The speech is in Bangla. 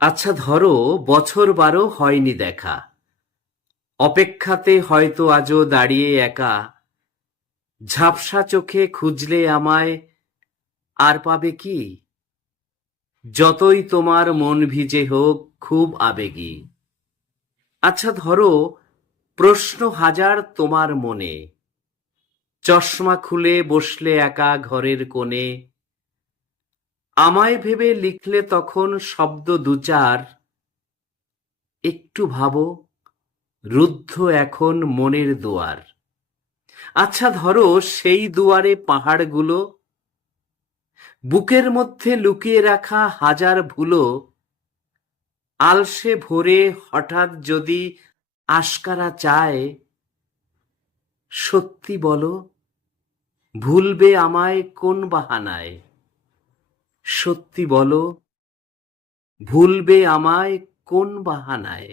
আচ্ছা ধরো, বছর 12 হয়নি দেখা, অপেক্ষাতে হয়তো আজও দাঁড়িয়ে একা, ঝাপসা চোখে খুঁজলে আমায় আর পাবে কি? যতই তোমার মন ভিজে হোক খুব আবেগী। আচ্ছা ধরো, প্রশ্ন হাজার তোমার মনে, চশমা খুলে বসলে একা ঘরের কোণে, আমায় ভেবে লিখলে তখন শব্দ দু চার, একটু ভাবো, রুদ্ধ এখন মনের দুয়ার। আচ্ছা ধরো, সেই দুয়ারে পাহাড়গুলো, বুকের মধ্যে লুকিয়ে রাখা হাজার ভুলো, আলসে ভোরে হঠাৎ যদি আশকারা চায়, সত্যি বলো, ভুলবে আমায় কোন বাহানায়? সত্যি বলো, ভুলবে আমায় কোন বাহানায়?